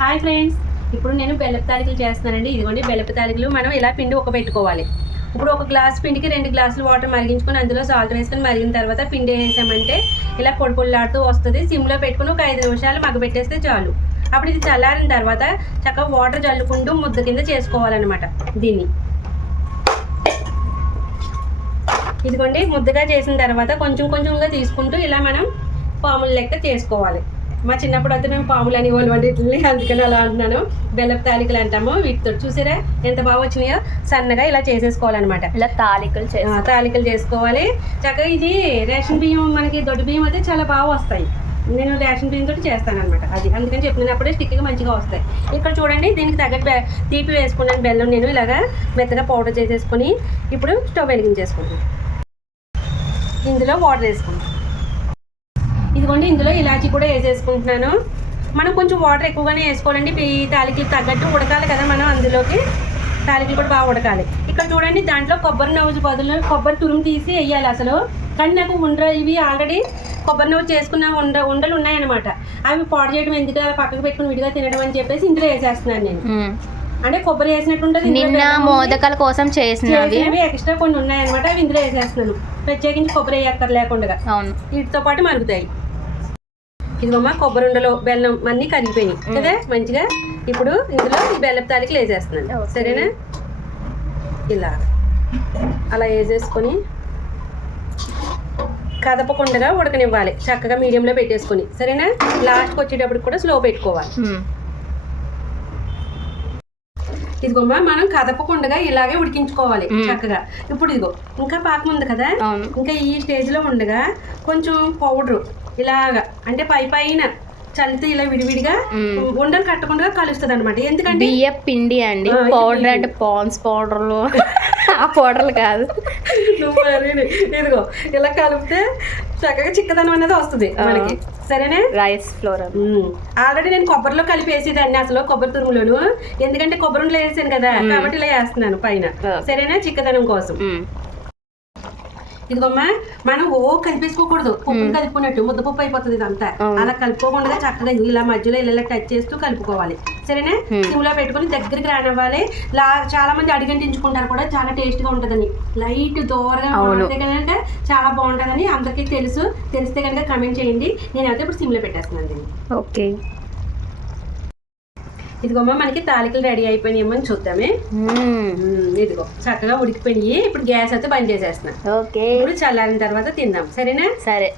Hi friends, ఇప్పుడు నేను బెల్లపు తాలికలు చేస్తున్నానండి. ఇదిగోండి బెల్లపు తాలికలు. మనం ఇలా పిండి పెట్టుకోవాలి. ఇప్పుడు ఒక గ్లాస్ పిండికి 2 గ్లాసులు వాటర్ మరిగించుకొని అందులో సాల్ట్ వేసుకొని మరిగిన తర్వాత పిండి వేసామంటే ఇలా పొడి పొడిలాడుతూ వస్తుంది. సిమ్లో పెట్టుకుని ఒక 5 నిమిషాలు మగ్గబెట్టేస్తే చాలు. అప్పుడు ఇది చల్లారిన తర్వాత చక్కగా వాటర్ జల్లుకుంటూ ముద్ద కింద చేసుకోవాలన్నమాట. దీన్ని ఇదిగోండి ముద్దగా చేసిన తర్వాత కొంచెం కొంచెంగా తీసుకుంటూ ఇలా మనం పాముల లెక్క చేసుకోవాలి. మా చిన్నప్పుడు అయితే మేము పాములు అనేవాళ్ళు వంటిని, అందుకని అలా అంటున్నాను. బెల్లపు తాలికలు అంటాము. వీటితో చూసారా ఎంత బాగా వచ్చినాయో. సన్నగా ఇలా చేసేసుకోవాలన్నమాట. ఇలా తాలికలు చేసుకోవాలి. చక్కగా ఇది రేషన్ బియ్యం, మనకి దొడ్డు బియ్యం అయితే చాలా బాగా వస్తాయి. నేను రేషన్ బియ్యం తోటి చేస్తాను అనమాట. అది అందుకని చెప్పినప్పుడే స్టిక్గా మంచిగా వస్తాయి. ఇక్కడ చూడండి, దీనికి తగ్గట్టు తీపి వేసుకున్నాను బెల్లం. నేను ఇలాగా మెత్తగా పౌడర్ చేసేసుకొని ఇప్పుడు స్టవ్ వెలిగించేసుకుంటాను. ఇందులో వాటర్ వేసుకుంటాను. ఇదిగోండి ఇందులో ఇలాచీ కూడా వేసేసుకుంటున్నాను. మనం కొంచెం వాటర్ ఎక్కువగానే వేసుకోవాలండి. తాలికలు తగ్గట్టు ఉడకాలి కదా మనం, అందులోకి తాలికలు కూడా బాగా ఉడకాలి. ఇక్కడ చూడండి, దాంట్లో కొబ్బరి నవ్వు బదులు కొబ్బరి తురుము తీసి వేయాలి అసలు. కానీ నాకు ఇవి ఆల్రెడీ కొబ్బరి నవ్వు చేసుకున్న ఉండలు ఉన్నాయన్నమాట. అవి పాడు చేయడం ఎందుకు, పక్కకు పెట్టుకుని విడిగా తినడం అని చెప్పేసి ఇందులో వేసేస్తున్నాను నేను. అంటే కొబ్బరి వేసినట్టు ఉంటుంది. నిన్న మోదకాల కోసం చేసినవి ఎక్స్ట్రా కొన్ని ఉన్నాయన్నమాట, అవి ఇందులో వేసేస్తున్నాను. ప్రత్యేకించి కొబ్బరి వేయక్కర్ లేకుండా. అవును, వీటితో పాటు మరుగుతాయి. ఇదిగోమ్మా కొబ్బరి ఉండలో బెల్లం అన్నీ కరిగిపోయినాయి కదా మంచిగా. ఇప్పుడు ఇందులో ఈ బెల్లపు తాలికలు వేసేస్తున్నాను. సరేనా? ఇలా అలా వేసేసుకొని కదపకుండా ఉడకనివ్వాలి. చక్కగా మీడియంలో పెట్టేసుకొని. సరేనా? లాస్ట్కి వచ్చేటప్పుడు కూడా స్లో పెట్టుకోవాలి. ఇదిగోమ్మా మనం కదపకుండా ఇలాగే ఉడికించుకోవాలి చక్కగా. ఇప్పుడు ఇదిగో ఇంకా పాకం ఉంది కదా, ఇంకా ఈ స్టేజ్లో ఉండగా కొంచెం పౌడర్ ఇలాగా అంటే పైన చల్లితే ఇలా విడివిడిగా ఉండలు కట్టకుండా కలుస్తుంది అనమాట. ఎందుకంటే బియ్య పిండి అండి. పౌడర్ అంటే పాన్స్ పౌడర్లు ఆ పౌడర్లు కాదు. ఇదిగో ఇలా కలిపితే చక్కగా చిక్కదనం అనేది వస్తుంది మనకి. సరేనా? రైస్ ఫ్లోర్ ఆల్రెడీ నేను కొబ్బరిలో కలిపి వేసేదాన్ని అసలు, కొబ్బరి తురుములోను. ఎందుకంటే కొబ్బరి ఉండలో వేసాను కదా, కాబట్టి ఇలా వేస్తున్నాను పైన. సరేనా? చిక్కదనం కోసం. ఇదిగోమ్మా మనం కలిపేసుకోకూడదు. పప్పును కలుపుకున్నట్టు ముద్దపప్పు అయిపోతుంది ఇదంతా. అలా కలుపుకోకుండా చక్కగా ఇలా మధ్యలో ఇలా టచ్ చేస్తూ కలుపుకోవాలి. సరేనా? సిమ్లో పెట్టుకుని దగ్గరికి రానివ్వాలి. చాలా మంది అడిగంటించుకుంటారు కూడా, చాలా టేస్ట్ గా ఉంటుందని. లైట్ దూరంగా ఉంటే కనుక చాలా బాగుంటుందని అందరికీ తెలిస్తే కనుక కమెంట్ చేయండి. నేనైతే ఇప్పుడు సిమ్లో పెట్టేస్తున్నాను దీన్ని. ఓకే, ఇదిగోమ్మా మనకి తాలికలు రెడీ అయిపోయినాయేమో అని చూద్దామే. ఇదిగో చక్కగా ఉడికిపోయినాయి. ఇప్పుడు గ్యాస్ అయితే బంద్ చేసేస్తున్నాను. ఓకే, ఇప్పుడు చల్లారిన తర్వాత తిందాం. సరేనా? సరే.